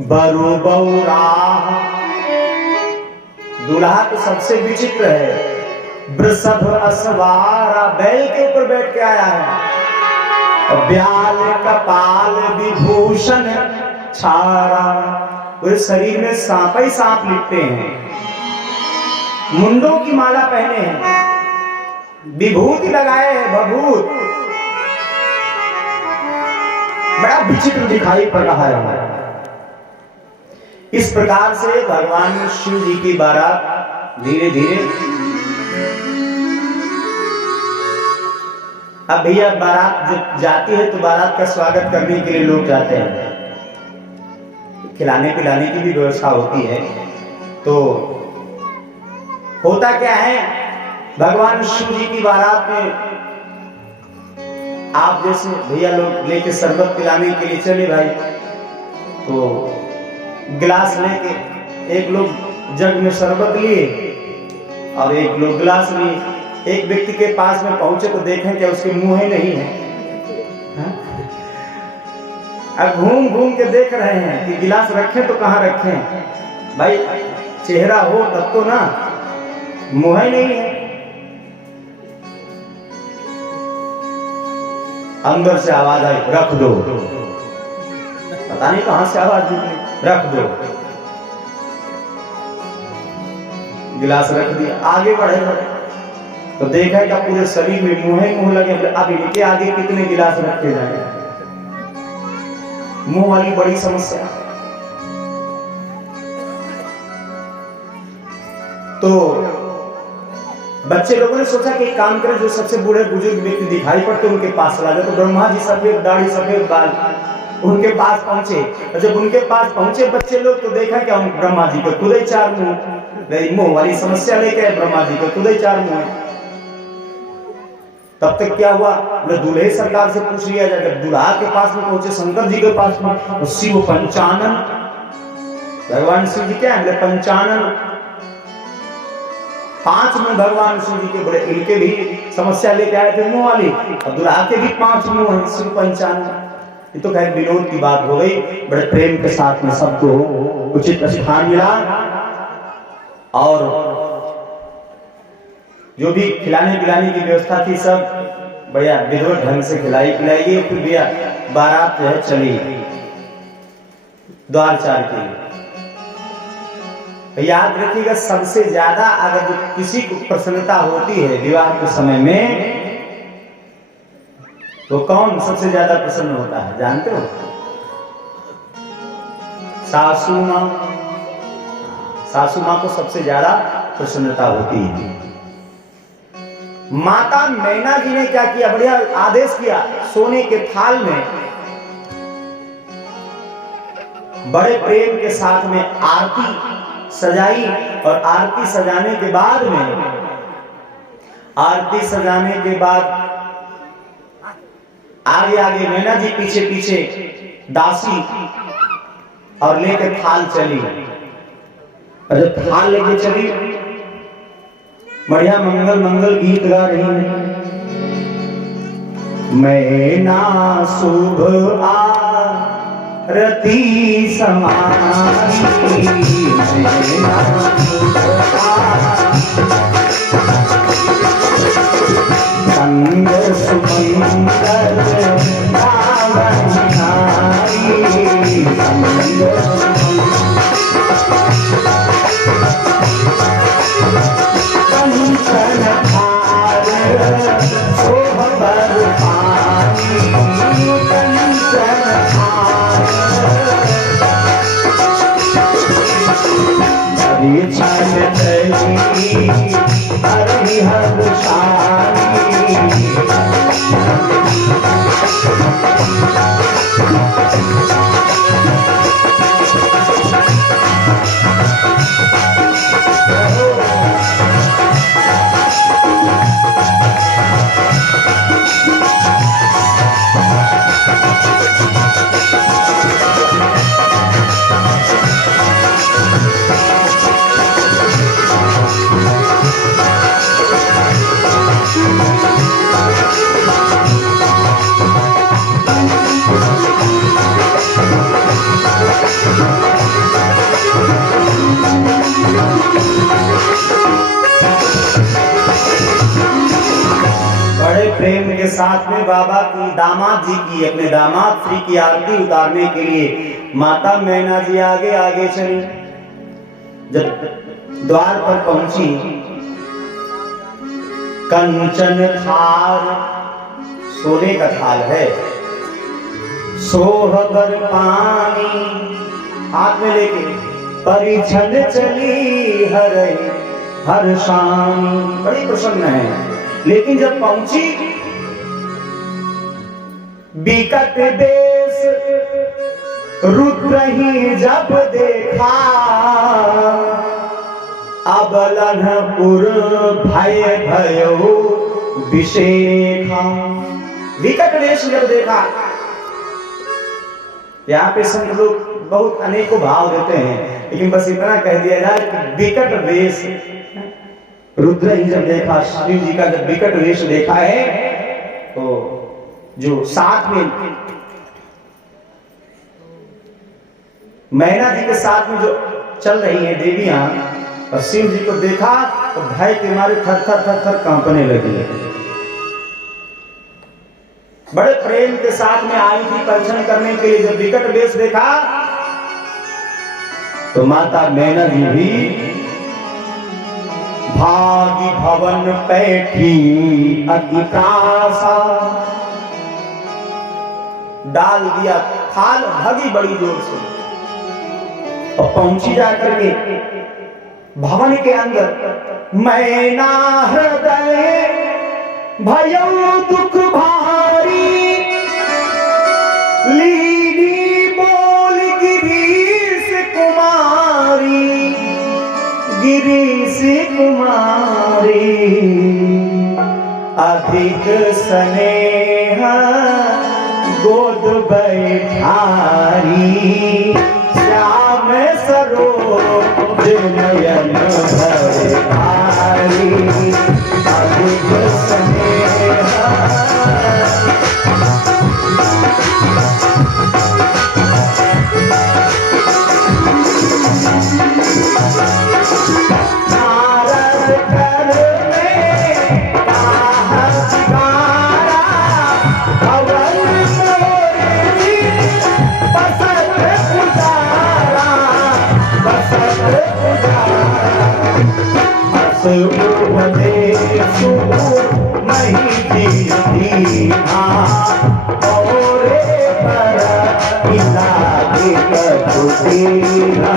बरु बौरा। दूल्हा तो सबसे विचित्र है, वृषभ असवारा, बैल के ऊपर बैठ के आया है। ब्याल कपाल विभूषण छारा, पूरे शरीर में सांप ही सांप लिपटे हैं, मुंडों की माला पहने हैं, विभूति लगाए हैं, भभूत। बड़ा विचित्र दिखाई पड़ रहा है। इस प्रकार से भगवान शिव जी की बारात धीरे धीरे, अब भैया बारात जब जाती है तो बारात का स्वागत करने के लिए लोग जाते हैं, खिलाने पिलाने की भी व्यवस्था होती है। तो होता क्या है, भगवान शिव जी की बारात में आप जैसे भैया लोग लेके शरबत पिलाने के लिए चले भाई, तो गिलास लेके एक लोग जग में शरबत लिए और एक लोग गिलास लिए। एक व्यक्ति के पास में पहुंचे तो देखें कि उसके मुंह ही नहीं है। अब घूम घूम के देख रहे हैं कि गिलास रखें तो कहां रखें भाई, चेहरा हो तब तो ना, मुंह ही नहीं है। अंदर से आवाज आई, रख दो। पता नहीं कहां से आवाज निकली, रख दो। गिलास रख दिया, आगे बढ़े तो देखा कि पूरे शरीर में मुंह ही मुंह लगे। अब इनके आगे कितने गिलास रखे जाए, मुंह वाली बड़ी समस्या। तो बच्चे लोगों ने सोचा कि एक काम करें, जो सबसे बूढ़े बुजुर्ग व्यक्ति दिखाई पड़ते उनके पास चला जाए। तो ब्रह्मा जी सफेद दाढ़ी सफेद बाल, उनके पास पहुंचे। और जब उनके पास पहुंचे बच्चे लोग तो देखा कि ब्रह्मा जी को खुद ही चार मुंह वाली समस्या लेके ब्रह्मा जी को खुद ही चार मुंह। तब तक क्या हुआ, दूल्हे सरकार से पूछ लिया जाए। जब दूल्हा के पास में पहुंचे, शंकर जी के पास में, तो शिव पंचानन, भगवान शिव जी क्या है, पंचानन, 5 में भगवान शिव जी के बड़े, इनके भी समस्या लेके आए थे मुंह वाली, और दूल्हा के भी 5 मुंह हैं, शिव पंचानन। ये तो खैर विनोद की बात हो गई, बड़े प्रेम के साथ में सबको उचित स्थान मिला। और जो भी खिलाने पिलाने की व्यवस्था थी सब बढ़िया विधिवत ढंग से खिलाई पिलाई गई। फिर भैया बारात जो है चली द्वार चार के लिए। याद रखिएगा, सबसे ज्यादा अगर किसी को प्रसन्नता होती है विवाह के समय में, तो कौन सबसे ज्यादा प्रसन्न होता है जानते हो? सासू माँ। सासू माँ को सबसे ज्यादा प्रसन्नता होती है। माता मैना जी ने क्या किया, बढ़िया आदेश किया, सोने के थाल में बड़े प्रेम के साथ में आरती सजाई। और आरती सजाने के बाद में, आरती सजाने के बाद आगे आगे मैना जी पीछे पीछे दासी और लेकर थाल चली। और जब थाल लेके चली, बढ़िया मंगल मंगल गीत गा रही है। मैना शुभ आरती समाई, मैना संग सुमंगल हर शानी के साथ में बाबा की दामाद जी की अपने दामाद श्री की आरती उतारने के लिए माता मैना जी आगे आगे चली। जब द्वार पर पहुंची, कंचन थाल, सोने का थाल है, सोहबर पानी हाथ में लेके परिछन चली हर शाम, बड़ी प्रसन्न है। लेकिन जब पहुंची बिकट देश रुद्र ही जब देखा, अबलनपुर भय भयो विशेखा। विकट देश जब देखा, यहाँ पे संत लोग बहुत अनेकों भाव देते हैं, लेकिन बस इतना कह दिया जाए कि विकट वेश रुद्र ही जब देखा, शिव जी का जब विकट वेश देखा है, तो जो साथ में मैना जी के साथ में जो चल रही हैं देवियां, और शिव जी को देखा तो भय के मारे थर थर थर थर कांपने लगी। बड़े प्रेम के साथ में आई थी दर्शन करने के लिए। जब विकट वेश देखा तो माता मैना जी भी भागी भवन पैठी अति त्रासा, डाल दिया थाल, भागी बड़ी जोर से और पहुंची जाकर के भवन के अंदर। मैना हृदय भयो दुख भारी, लीनी बोल गिरीश कुमारी, गिरीश कुमारी, अधिक स्नेह गोद बैठारी, श्याम सरोज नयन भर भारी, अधिक स्नेह। नारद कर में काहत गारा, भवन मोरी बसत उजारा, बसत उजारा। अस उपदेशु नहीं दीना, और पर इलागे कबूतीना।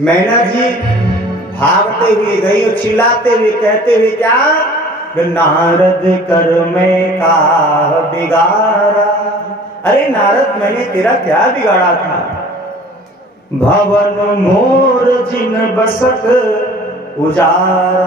मैना जी भागते हुए गई और चिल्लाते हुए कहते हुए क्या, नारद कर में का बिगाड़ा। अरे नारद, मैंने तेरा क्या बिगाड़ा था? भवन मोर जिन बसत उजाड़ा,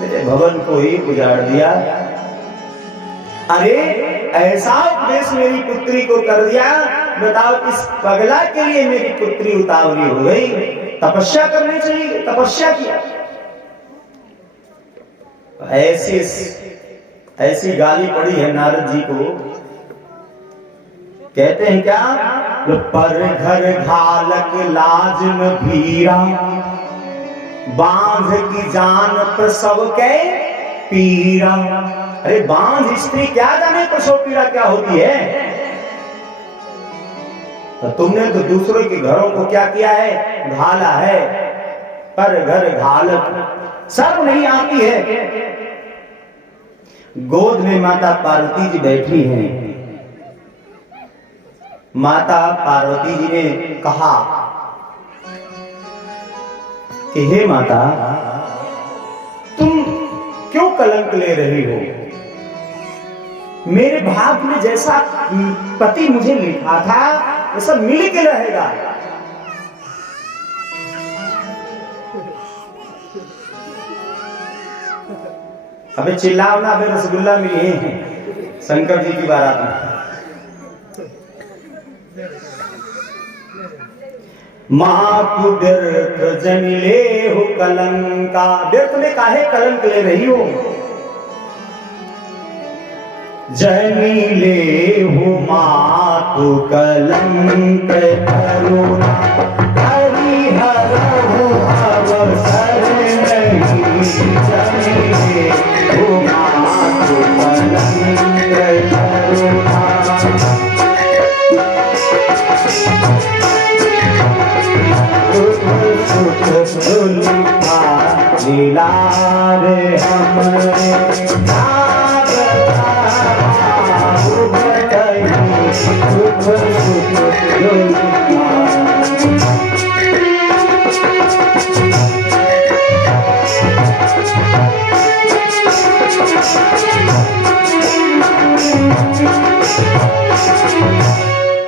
मेरे भवन को ही उजाड़ दिया। अरे ऐसा उपदेश मेरी पुत्री को कर दिया, बताओ इस पगला के लिए मेरी पुत्री उतावली हो गई। तपस्या करनी चाहिए, तपस्या किया। ऐसी गाली पड़ी है नारद जी को। कहते हैं क्या, पर घर घालक लाज न भीरा, बांध की जान प्रसव के पीरा। अरे बांध स्त्री क्या जाने प्रसव पीड़ा क्या होती है? तो तुमने तो दूसरों के घरों को क्या किया है, घाला है। पर घर घालक सब नहीं आती है। गोद में माता पार्वती जी बैठी हैं। माता पार्वती जी ने कहा कि हे माता, तुम क्यों कलंक ले रही हो? मेरे भाग्य में जैसा पति मुझे लिखा था वो सब मिल के रहेगा। अबे चिल्लाओ ना, अबे रसगुल्ला मिले हैं शंकर जी की बारात में। मातु व्यर्थ जनिले हो कलंका, व्यर्थ में काहे कलंक ले रही हो। जनिले हो मातु कलंक करुणा, हरिहर हो अवसर नहीं। जनिले हो मातु कलंक करुणा, लीला रे हमरे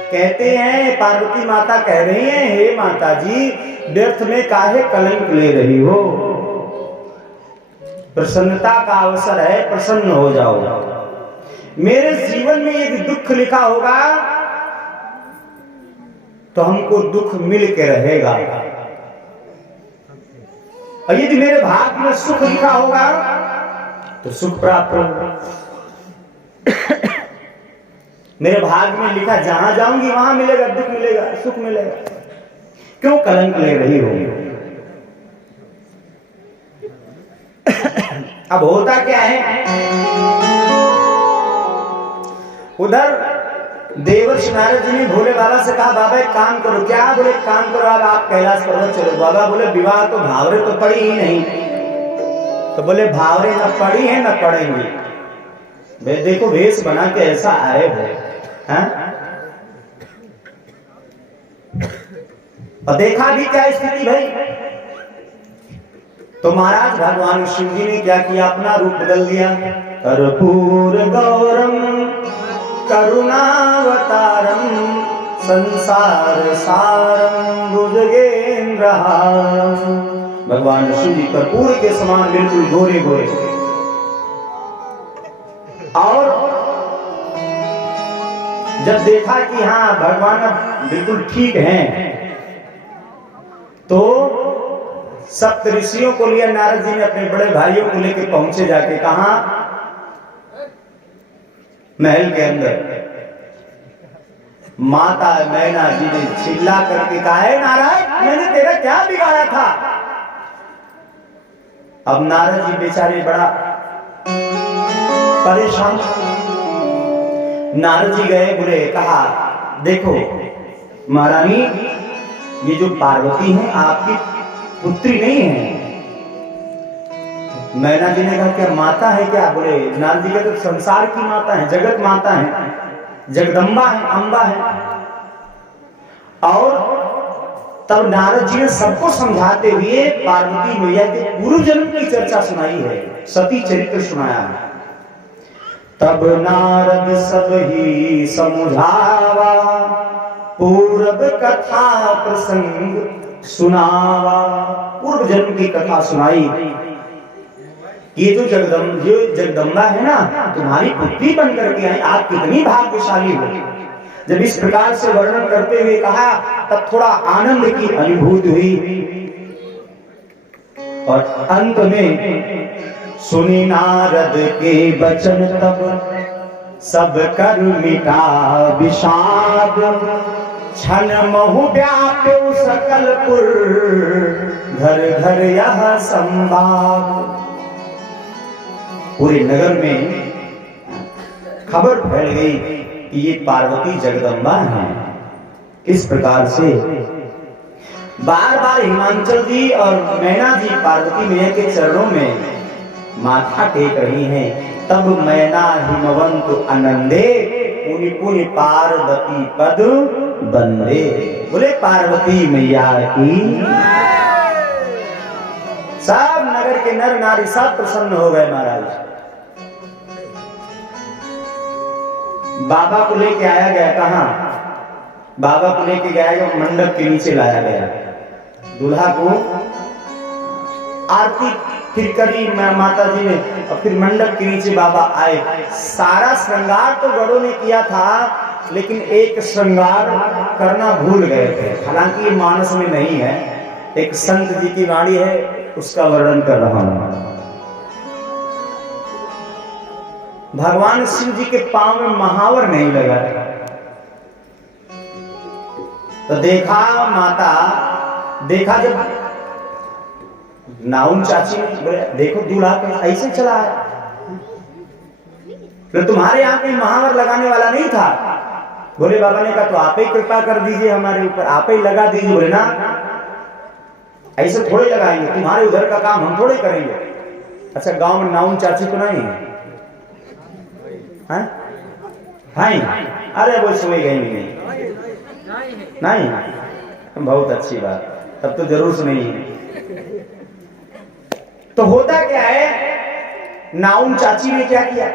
कहते हैं, पार्वती माता कह रही हैं, हे माता जी व्यर्थ में काहे कलंक ले रही हो। प्रसन्नता का अवसर है, प्रसन्न हो जाओ। मेरे जीवन में यदि दुख लिखा होगा तो हमको दुख मिल के रहेगा, और यदि मेरे भाग्य में सुख लिखा होगा तो सुख प्राप्त होगा। मेरे भाग्य में लिखा जहां जाऊंगी वहां मिलेगा, दुख मिलेगा, सुख मिलेगा। क्यों कलंक ले रही हो। अब होता क्या है, उधर देवर्षि नारद जी ने भोले बाबा से कहा, बाबा एक काम करो। क्या? बोले काम करो, अब आप कैलाश पर्वत चलो। बाबा बोले विवाह तो भावरे तो पड़ी ही नहीं। तो बोले भावरे न पड़ी है न पड़ेंगी। वे देखो वेश बना के ऐसा आए हो, और देखा भी क्या स्थिति भाई। तो महाराज भगवान शिव जी ने क्या किया, अपना रूप बदल दिया। कर्पूर गौरम करुणावतारम संसार सारम भुजगेन्द्रहारम। भगवान शिव जी कर्पूर के समान बिल्कुल गोरे गोरे, और जब देखा कि हाँ भगवान अब बिल्कुल ठीक हैं, तो सप्त ऋषियों को लिया नारद जी ने, अपने बड़े भाइयों को लेकर पहुंचे जाके। कहा? महल के अंदर। माता मैना जी ने चिल्ला करके कहा, है नारायण मैंने तेरा क्या बिगाड़ा था। अब नारद जी बेचारे बड़ा परेशान। नारद जी गए, बोले कहा देखो महारानी, ये जो पार्वती है आपकी पुत्री नहीं है। मैना जी ने कहा क्या माता है क्या? बोले नारद जी कहते संसार की माता है, जगत माता है, जगदम्बा है, अम्बा है। और तब नारद जी ने सबको समझाते हुए पार्वती मैया के पूर्व जन्म की चर्चा सुनाई है, सती चरित्र सुनाया है। तब नारद सब ही समुझावा, पूर्व कथा प्रसंग सुनावा। पूर्व जन्म की कथा सुनाई। ये जो जगदम्बा है ना, तुम्हारी पुत्री बन करके आई, आप कितनी भाग्यशाली हो। जब इस प्रकार से वर्णन करते हुए कहा, तब थोड़ा आनंद की अनुभूति हुई। और अंत में सुनी नारद के वचन, तब सब कर मिटा विषाद। क्षण महु व्याप्यो सकलपुर, घर घर यह संवाद। पूरे नगर में खबर फैल गई कि ये पार्वती जगदम्बा है। इस प्रकार से बार बार हिमांचल जी और मैना जी पार्वती मैया के चरणों में माथा टेक रही हैं। तब मैना हिमवंत आनंदे, पुनि पुनि पार्वती पद बंदे। बोले पार्वती मैया की। सब नगर के नर नारी सब प्रसन्न हो गए महाराज। बाबा को लेके आया गया, कहाँ? बाबा को लेके गया गया मंडप के नीचे लाया गया। दूल्हा को आरती फिर करी माता जी ने, और फिर मंडप के नीचे बाबा आए। सारा श्रृंगार तो गढ़ों ने किया था, लेकिन एक श्रृंगार करना भूल गए थे। हालांकि ये मानस में नहीं है, एक संत जी की वाणी है, उसका वर्णन कर रहा हूं। भगवान शिव जी के पांव में महावर नहीं लगा, तो देखा माता, देखा जब नाउन चाची ने बोले देखो दूल्हा ऐसे चला है, तो तुम्हारे यहाँ कोई महावर लगाने वाला नहीं था? बोले बाबा ने कहा तो आप ही कृपा कर दीजिए हमारे ऊपर, आप ही लगा दीजिए। बोले ना, ऐसे थोड़े लगाएंगे, तुम्हारे उधर का काम हम थोड़े करेंगे। अच्छा, गांव में नाउन चाची तो नहीं है? अरे वो सोए गए नहीं, बहुत अच्छी बात, तब तो जरूर सुनेंगे। तो होता क्या है, नाउन चाची ने क्या किया,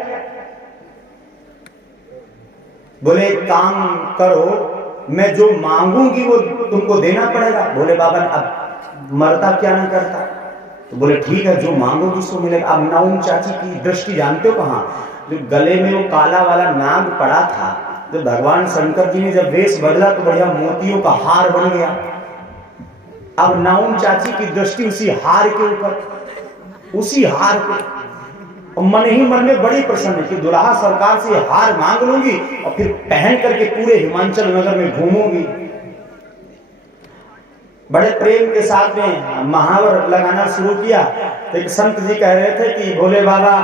बोले एक काम करो, मैं जो मांगूंगी वो तुमको देना पड़ेगा। बोले बाबा ने अब मरता क्या ना करता, तो बोले ठीक है, जो मांगोगी सो मिलेगा। अब नाउन चाची की दृष्टि जानते हो कहां? जो गले में वो काला वाला नाग पड़ा था, जो भगवान शंकर जी ने जब वेश बदला तो बढ़िया मोतियों का हार बन गया। अब नाउन चाची की दृष्टि उसी हार के ऊपर, उसी हार को, और मन ही मन में बड़ी प्रसन्न है कि दुल्हा सरकार से हार मांग लूंगी और फिर पहन करके पूरे हिमाचल नगर में घूमूंगी। बड़े प्रेम के साथ में महावर लगाना शुरू किया। तो एक संत जी कह रहे थे कि भोले बाबा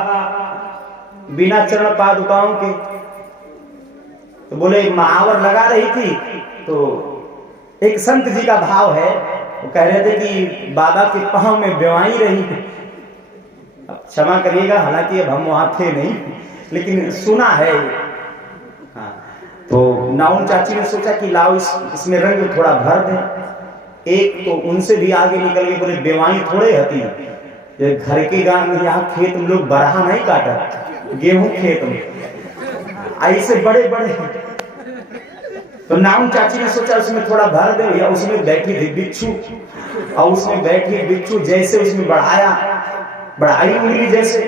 बिना चरण पादुकाओं के, तो बोले महावर लगा रही थी, तो एक संत जी का भाव है, वो कह रहे थे कि बाबा के पांव में बेवाई रही थी। क्षमा करिएगा, हालांकि अब हम वहां थे नहीं, लेकिन सुना है। हाँ, तो नाउन चाची ने सोचा कि लाओ इसमें रंग थोड़ा भर दें। एक तो उनसे भी आगे निकल के बोले बेवाई थोड़े हती, घर के गांव में यहाँ खेत में लोग बरहा नहीं काटा, गेहूं खेत में ऐसे बड़े बड़े। तो नाउन चाची ने सोचा उसमें थोड़ा भर दे, या उसमें बैठी थी बिच्छू, और उसमें बैठी बिच्छू जैसे उसमें बढ़ाई उंगली, जैसे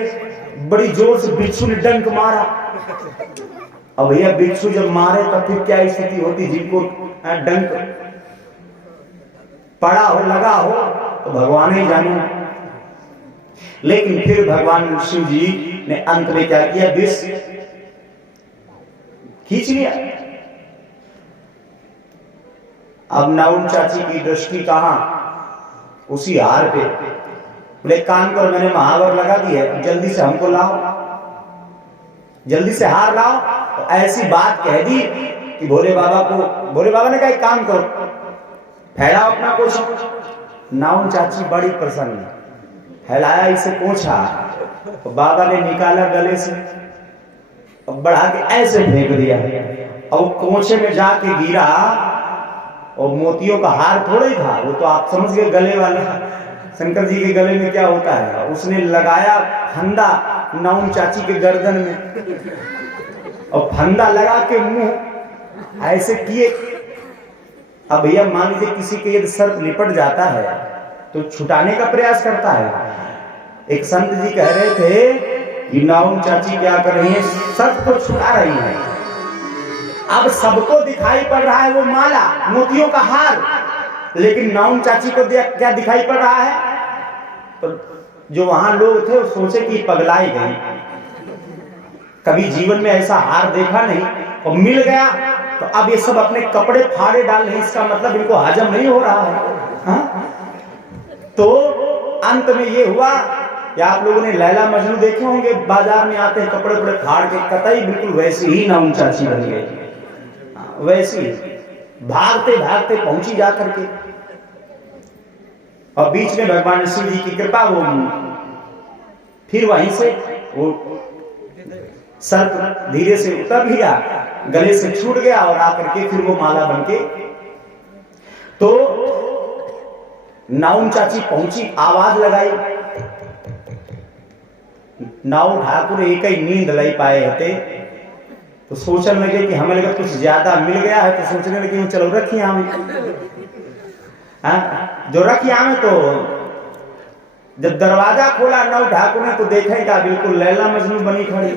बड़ी जोर से बिच्छू ने डंक मारा। अब भैया बिच्छू जब मारे तब फिर क्या स्थिति होती, जिनको डंक पड़ा हो, लगा हो, तो भगवान ही जाने। लेकिन फिर भगवान शिव जी ने अंत में क्या किया, विष खींच लिया। अब नाउन चाची की दृष्टि कहां, उसी हार पे। बोले कान पर मैंने महावर लगा दी है, जल्दी से हमको लाओ, जल्दी से हार लाओ। तो ऐसी बात कह दी कि भोले बाबा ने कहा एक काम करो, फैलाओ अपना पोछा। नाउन चाची बड़ी प्रसन्न, फैलाया इसे पोछा, तो बाबा ने निकाला गले से और बढ़ा के ऐसे फेंक दिया, और पोछे में जाके गिरा, और मोतियों का हार थोड़ा ही था वो, तो आप समझ गए गले वाला। शंकर जी के गले में क्या होता है, उसने लगाया फंदा नाउन चाची के गर्दन में, और फंदा लगा के मुंह ऐसे किए। अब भैया मान लीजिए किसी के यदि सर्प लिपट जाता है तो छुटाने का प्रयास करता है। एक संत जी कह रहे थे कि नाउन चाची क्या कर रही है, सर्प को छुटा रही है। अब सबको दिखाई पड़ रहा है वो माला, मोतियों का हार, लेकिन नाउन चाची को क्या दिखाई पड़ रहा है? तो जो वहां लोग थे वो सोचे कि पगलाई गई, कभी जीवन में ऐसा हार देखा नहीं, और मिल गया तो अब ये सब अपने कपड़े फाड़े डाल रहे, इसका मतलब इनको हजम नहीं हो रहा है। हाँ? तो अंत में ये हुआ कि आप लोगों ने लैला मजनू देखे होंगे, बाजार में आते हैं कपड़े कपड़े फाड़ के, कतई बिल्कुल वैसी ही नाउन चाची बन गई। वैसी भागते भागते पहुंची जा करके, और बीच में भगवान शिव जी की कृपा, वो फिर वहीं से वो सर्प धीरे से उतर लिया, गले से छूट गया, और आकर के फिर वो माला बनके। तो नाउन चाची पहुंची, आवाज लगाई, नाउ ठाकुर एक ही नींद लई पाए हते, तो सोचने लगे कि हमें लगा कुछ ज्यादा मिल गया है, तो सोचने लगे चलो रखिए हमें। जो रखिए हमें, तो जब दरवाजा खोला नौ ठाकुर ने तो देखा क्या, बिल्कुल लैला मजनू बनी खड़ी।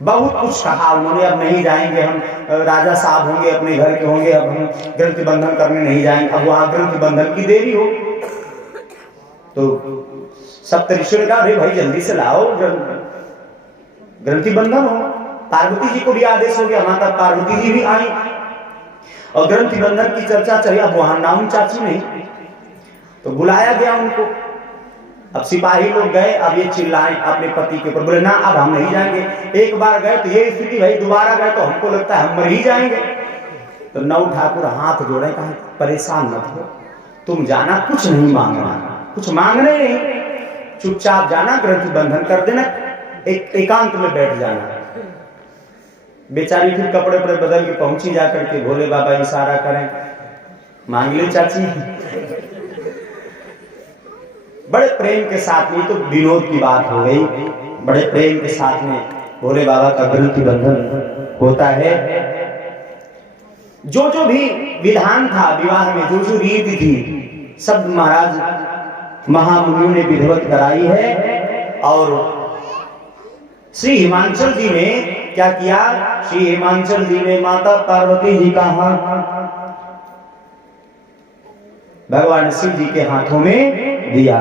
बहुत कुछ कहा उन्होंने, अब नहीं जाएंगे हम, राजा साहब होंगे, अपने घर के होंगे, अब हम ग्रंथि बंधन करने नहीं जाएंगे। अब वहां ग्रंथि बंधन की देरी हो, तो सप्तऋषि ने कहा अरे भाई जल्दी से लाओ, ग्रंथि बंधन हो। पार्वती जी को भी आदेश हो गया, माता पार्वती जी भी आई और ग्रंथि बंधन की चर्चा चली। अब वहां नाउन चाची नहीं, तो बुलाया गया उनको। अब सिपाही लोग गए, अब ये चिल्लाए अपने पति के ऊपर, बोले ना अब हम नहीं जाएंगे। एक बार गए तो ये स्थिति भाई, दोबारा गए तो हमको लगता है हम मर ही जाएंगे। तो नौ ठाकुर हाथ जोड़े, कहा परेशान मत हो, तुम जाना, कुछ नहीं मांगना, कुछ मांगने नहीं, चुपचाप जाना, ग्रंथि बंधन कर देना, एकांत में बैठ जाना। बेचारी फिर कपड़े पड़े बदल के पहुंची, जाकर के भोले बाबा इशारा करें, मांग ले चाची। बड़े प्रेम के साथ में, तो विनोद की बात हो गई, बड़े प्रेम के साथ में भोले बाबा का ग्रंथि बंधन होता है। जो जो भी विधान था विवाह में, जो जो रीति थी, सब महाराज महामुनियों ने विधिवत कराई है। और श्री हिमांचल जी ने क्या किया, श्री हिमांचल जी ने माता पार्वती जी का हाथ भगवान शिव जी के हाथों में दिया।